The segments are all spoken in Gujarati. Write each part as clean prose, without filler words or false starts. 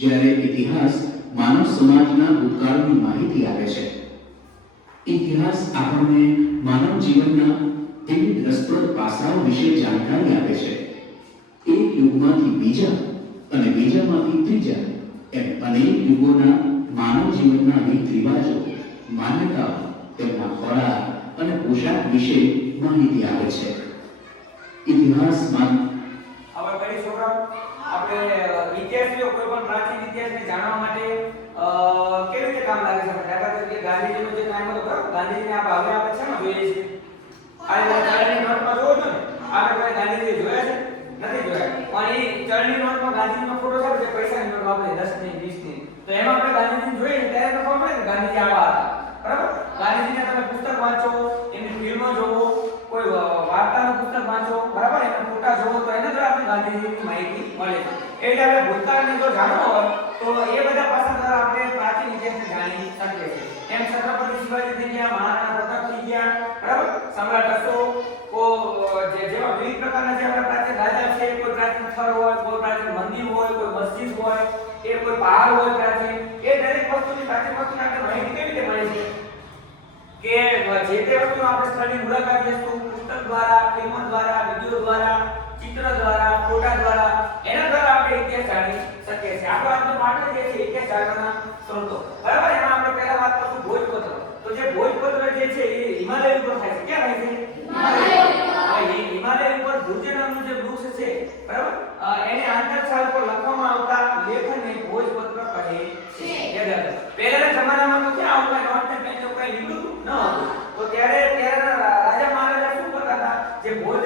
જ્યારે ઇતિહાસ માનવ સમાજના ભૂતકાળની માહિતી આપે છે. ઇતિહાસ આપણને માનવ જીવનના વિવિધ રસપ્રદ પાસાઓ વિશે જાણકારી આપે છે. એક યુગમાંથી બીજા અને બીજામાંથી ત્રીજા એમ અનેક યુગોના માનવ જીવનના રીત રિવાજો, માન્યતાઓ, તેમના ખોરાક અને પોશાક વિશે માહિતી આપે છે. ઇતિહાસમાં હવે કરી છોકરાઓ આપણે ઇતિહાસનો કોઈ પણ પ્રાચીન ઇતિહાસને જાણવા માટે કેવી રીતે કામ લાગે છે? દાખલા તરીકે ગાંધીજીનો જે ટાઈમ હતો બરાબર, ગાંધીજીને આપણે હવે આપણે શેમાં જોઈએ છીએ? આ ચલણી નોટમાં જોવો છો ને, આપણે કોઈ ગાંધીજી જોયા છે? નથી જોયા. પણ એ ચલણી નોટમાં ગાંધીજીનો ફોટો છે, જે પૈસાની નોટ આપણે 10 ની 20 ની, તો એમાં આપણે ગાંધીજીને જોઈએ ને ત્યારે તો ખબર પડે કે ગાંધીજી આવા હતા બરાબર. ગાંધીજીને તમે પુસ્તક વાંચો, એની ફિલ્મો જોવો, કોઈ વાર્તાનું પુસ્તક વાંચો બરાબર, એના ફોટા જોવો તો એના દ્વારા આપણે ગાંધીજીની માહિતી મળે છે. એટલે આપણે ભૂતકાળને જો જાણવું હોય તો એ બધા પાસા દ્વારા આપણે પ્રાચીન ઇતિહાસને જાણી શકીએ છીએ. એમ છત્રપતિ શિવાજી થઈ ગયા, મહારાણા પ્રતાપ થઈ ગયા બરાબર, સમ્રાટ અશોક, જેવા વિવિધ પ્રકારના જે આપણા પ્રાચીન રાજા છે, કોઈ પ્રાચીન સ્થળ હોય, કોઈ પ્રાચીન મંદિર હોય, કોઈ મસ્જિદ હોય, એ કોઈ પહાડ હોય પ્રાચીન, એ દરેક વસ્તુની પ્રાચીન વસ્તુની આપણે માહિતી કેવી રીતે મળે છે કે જે તે વસ્તુનો આપણે સ્થળની મુલાકાત લઈશું, પુસ્તક દ્વારા, ફિલ્મો દ્વારા, વિડિયો દ્વારા, ચિત્ર દ્વારા, ફોટા દ્વારા, એના દ્વારા આપણે ઇતિહાસ જાણી શકીએ છીએ. આપણો આજનો પાઠ જે છે ઇતિહાસ જાણવાના સ્ત્રોતો બરાબર. એમાં આપણે પહેલા વાત કરશું ભોજપત્ર. તો જે ભોજપત્ર જે છે એ હિમાલય ઉપર થાય છે. ક્યાં થાય છે? હિમાલય ઉપર ભુજ નામનું જે વૃક્ષ છે બરાબર, એને આંતરછાલ પર લખવામાં આવતા લેખનને ભોજપત્ર કહે છે. યાદ રાખો, પહેલાના જમાનામાં તો ક્યાં આવું કઈ નોટ ને પેન જેવું કઈ લીધું ન હતું. તો ત્યારે રાજા મહારાજા શું કરતા હતા? જે ભોજ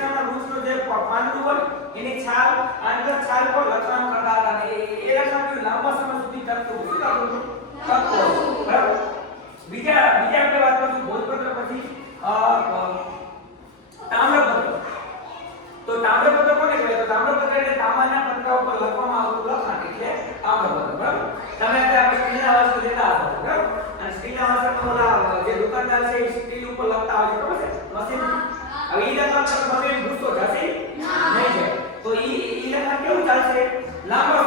નામના વૃક્ષનો જે પાંદડું હોય એની છાલ આંતરછાલ પર લખાણ કરતા હતા. અને એ લખાણ લાંબા સમય સુધી ટકતું હતું. બરાબર. બીજા આપણે વાત કરીશું ભોજપત્ર પછી તામ્રપત્ર. તો તામ્રપત્ર કોને કહેવાય? તો તામ્રપત્ર એટલે તાંબાના પત્રા ઉપર લખવામાં આવતું લખાણ એટલે તામ્રપત્ર બરાબર. તમે આપણે સ્ટીલના વાસણ લેતા હશો બરાબર, અને સ્ટીલના વાસણમાં ઓલા જે દુકાનદાર છે એ સ્ટીલ ઉપર લખતા હોય છે ખબર છે મશીન. હવે ઈ લખાણ પર તમે ગુસ્સો જશે નહીં જાય. તો ઈ લખાણ કેવું ચાલશે? લાંબો